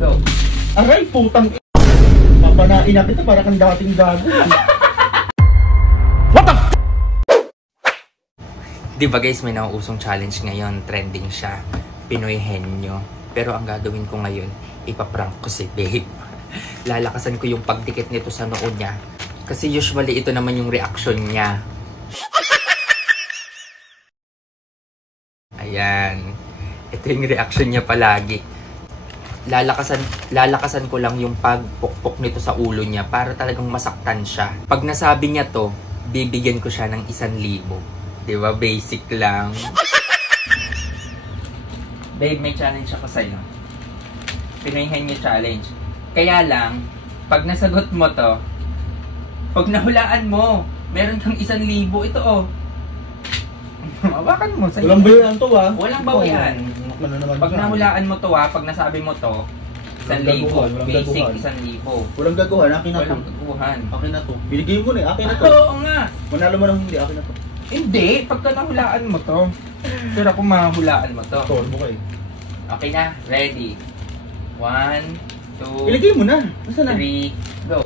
Go. Aray, putang ina. Papanain na kita para kang dating gago. What the f***? Diba guys, may nauusong challenge ngayon. Trending siya. Pinoy henyo. Pero ang gagawin ko ngayon, ipaprank ko si Babe. Lalakasan ko yung pagdikit nito sa noo niya. Kasi usually ito naman yung reaction niya. Ayan. Ito yung reaction niya palagi. Lalakasan ko lang yung pagpukpok nito sa ulo niya para talagang masaktan siya. Pag nasabi niya to, bibigyan ko siya ng 1,000. Diba? Basic lang. Babe, may challenge ako sa'yo. Pinoy henyo challenge. Kaya lang, pag nasagot mo to, pag nahulaan mo, meron kang 1,000. Ito oh. Hawakan mo sa'yo. Walang bayan to ah. Walang bawian. Pag nahulaan mo to pag nasabi mo to, 1,000. Basic 1,000. Walang gaguhan, akin na to. Walang gaguhan. Akin na to. Binigay mo na eh, akin na to. Oo nga. Manalo mo lang hindi, akin na to. Hindi, pagka nahulaan mo to. Pero kung mahulaan mo to. Tol mo kayo. Okay na, ready. 1, 2, Ilagay mo na. Nasaan na? 3, go.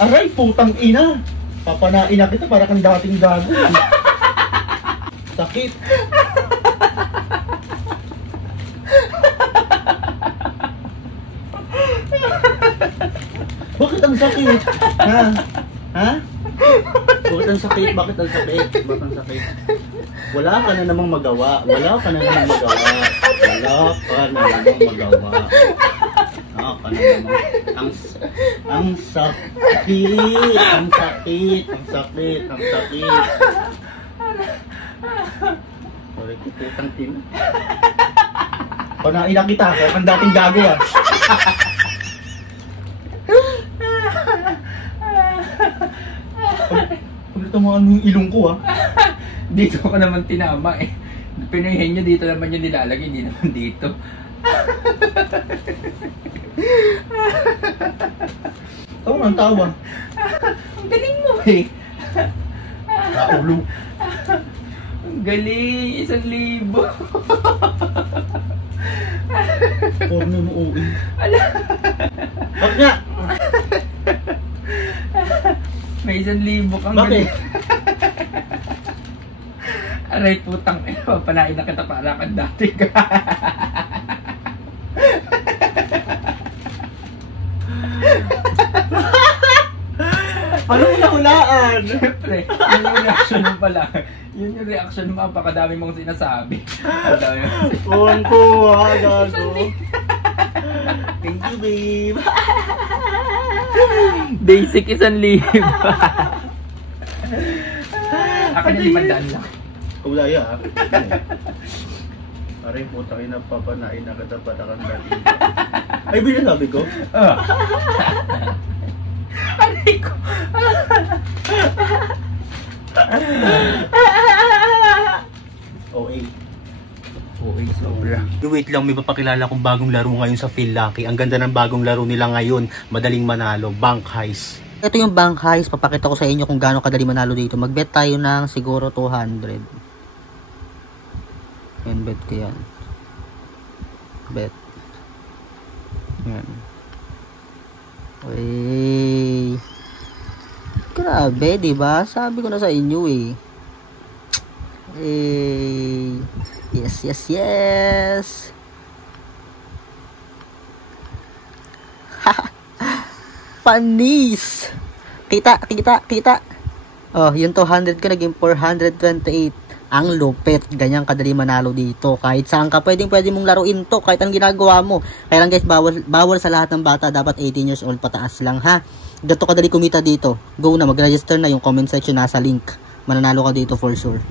Aray, putang ina. Papanain na kita para kang dating gago. Sakit. Bakit ang sakit? Ha? Ha? Bakit ang sakit? Bakit ang sakit? Bakit ang sakit? Wala ka na namang magawa. Wala ka na namang magawa. Wala ka na namang magawa. Ang sakit, ang sakit, ang sakit, ang sakit. Sorry, kitang tin. Panain na kita, kaya kang dating gago ah. Pag tatamaan mo yung ilong ko ah. Dito ko naman tinama eh. Pinoy henyo dito naman yung nilalagay, hindi naman dito. Tawa ang tawa. Ang galing mo eh. Naulo. Ang galing, 1,000. Porno mo uwi. Ala. Bakit nga? May 1,000 kang Bakit? galing. Aray putang eh. Panain na kita para kang dati ka. Ano yung nahulaan? Siyempre, yun yung reaction mo pala. Yun yung reaction mo, apakadami mong sinasabi. Huwag ko ha, gago. Thank you, babe. Basic 1,000. Akin na 500 lang. Kulaya ha. Aray, puta kayo na papanain na kita para kang dating. Ay, binasabi ko? Aray ko. OA. Okay, sobra. Wait lang, may papakilala kong bagong laro ngayon sa Feel Lucky. Ang ganda ng bagong laro nila ngayon. Madaling manalo. Bank Heist. Ito yung Bank Heist. Papakita ko sa inyo kung gaano kadali manalo dito. Mag-bet tayo ng siguro 200. Yan, bet ko yan. Bet. Yan. Uy. Grabe, diba? Sabi ko na sa inyo eh. Yes, yes, yes. Panis. Kita. Oh, yung 200 ko naging 428. Ang lupit. Ganyang kadali manalo dito. Kahit saan ka, pwede mong laruin to. Kahit ang ginagawa mo. Kaya lang guys, bawal sa lahat ng bata. Dapat 18 years old pataas lang ha. Gato kadali kumita dito. Go na, mag-register na. Yung comment section nasa link. Mananalo ka dito for sure.